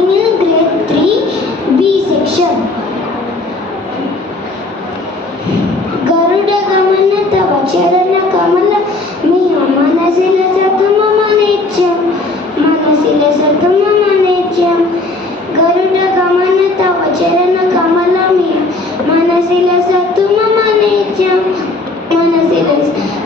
studying in grade 3 B section. Garuda Gamana Tava Charana Kamala Miya Manasila Satumama Nityam Manasila Satumama Nityam Garuda Gamana Tava Charana Kamala Miya Manasila Satumama Nityam Manasila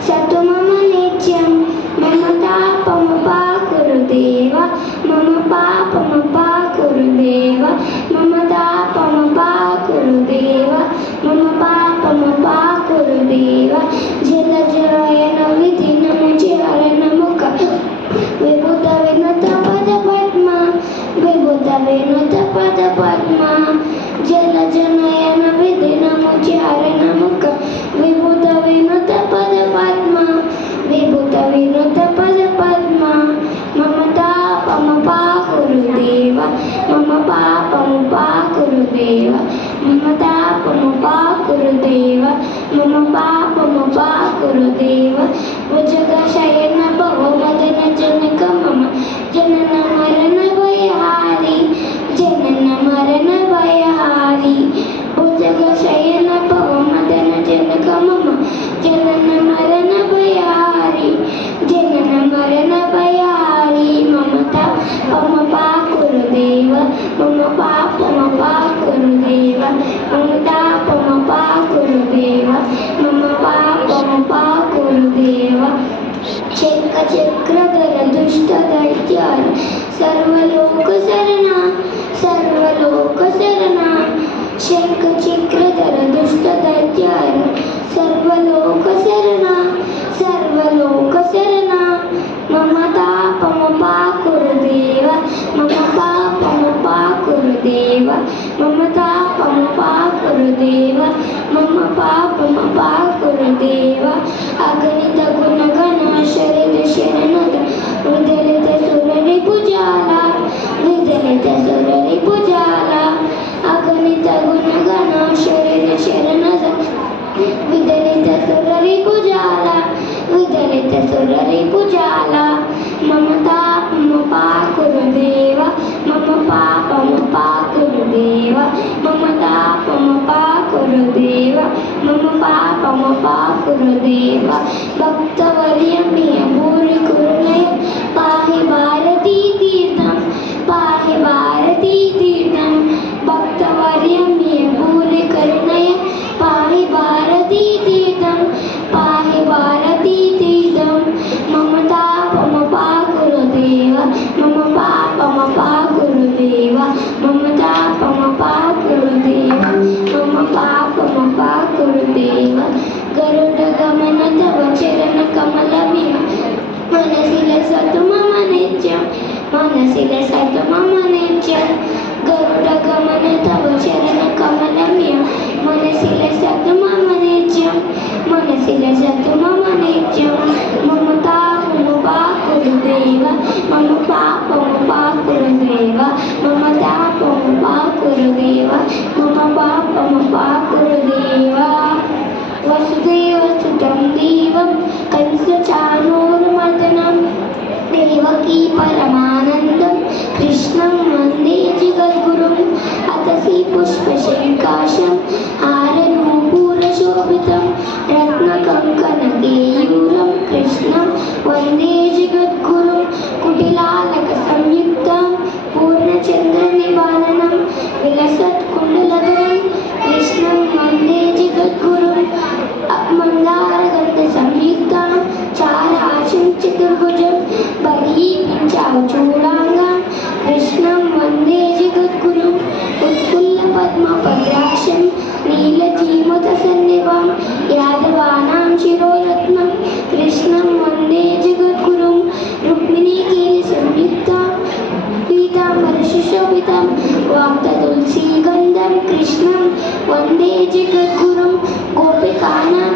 Satumama Nityam Mamata Pamapa Kurudeva Mama Papa Mapa Kurudeva Mamata Pamapa Kurudeva Mama Papa Mapa Kurudeva Jala Jarayana Vidina Mujarana Mukha Vibhuta Vinata Pada Padma Vibhuta Vinata Pada Padma Jala Janayana Vidina Mujarana Mukha Vibhuta Vinata Pada Padma Vibhuta Vinata Pada Padma Mamata Pamapa Kurudeva Mama Papa Mapa Kurudeva Mamata Pamapa Kurudeva Mama Papa Mapa Kurudeva Vajaga Shayana Bhava Madana Janaka Mama Janana Marana Vayahari Janana Marana Vayahari Vajaga Shayana Bhava Madana Janaka Mama Janana Marana Vayahari Janana Marana Vayahari Mamata Pamapa Kurudeva Mama Papa Mapa Kurudeva Mamata Pamapa Kurudeva Mama Papa Mapa Kurudeva Chekka Chakradhara Dushta Daityar Sarvaloka Sarana Sarvaloka Sarana Chekka Chakradhara Dushta Daityar Sarvaloka Sarana Sarvaloka Sarana Mamata Pamapa Kurudeva Mama Papa Mapa Kurudeva Mamata Pamapa Kurudeva Mama Papa Mapa Kurudeva Aganita Gunagana Sharida Sharanada Vidalita Surari Pujala Vidalita Surari Pujala Aganita Gunagana Sharida Sharanada Vidalita Surari Pujala Vidalita Surari Pujala Mamata Pamapa Kurudeva Mama Papa Mapa Kurudeva Mamata Pamapa Kurudeva Mama Papa Mapa Kurudeva Bhakta Varyamiya Bhuri Kurunaya Pahi Bharati Tirtham Pahi Bharati Tirtham Bhakta Varyamiya Bhuri Kurunaya Pahi Bharati Tirtham Pahi Bharati Tirtham Mamata Pamapa Kurudeva Mama Papa Mapa Kurudeva Mamata Pamapa Kurudeva Mama Papa Mapa Kurudeva Garuda Gamana Tava Charana Kamala Miya Manasila Satumama Nityam Manasila Satumama Nityam Garuda Gamana Tava Charana Kamala Miya Manasila Satumama Nityam Manasila Satumama Nityam Mamata Pamapa Kurudeva Mama Papa Mapa Kurudeva Mamata Pamapa Kurudeva Mama Papa Mapa Kurudeva Vasudeva Sutam Devam Kansa Chanurmardanam Devaki Paramanandam Krishnam Vande Jagadgurum Atasi Pushpa Shankasham Haranupura Shobhitam Ratna Kankana Keyuram Krishnam Vande Jagadgurum Kutilalaka Samyuktam Purna Chandra Nivananam Vilasat Kundaladharam Krishnam Vande Jagadgurum Mandara Gandha Samyuktam Characham Chaturbhujam Bari Pinchau Chudangam Krishnam Vande Jagadgurum Utkulla Padma Padrasham Neela Jimata Sannivam Yadavanam Shiroratnam Krishnam Vande Jagadgurum Rukmini Keli Samyuktam Pitambar Shishobhitam Vakta Tulsi Gandham Krishnam Vande Jagadgurum Gopikanam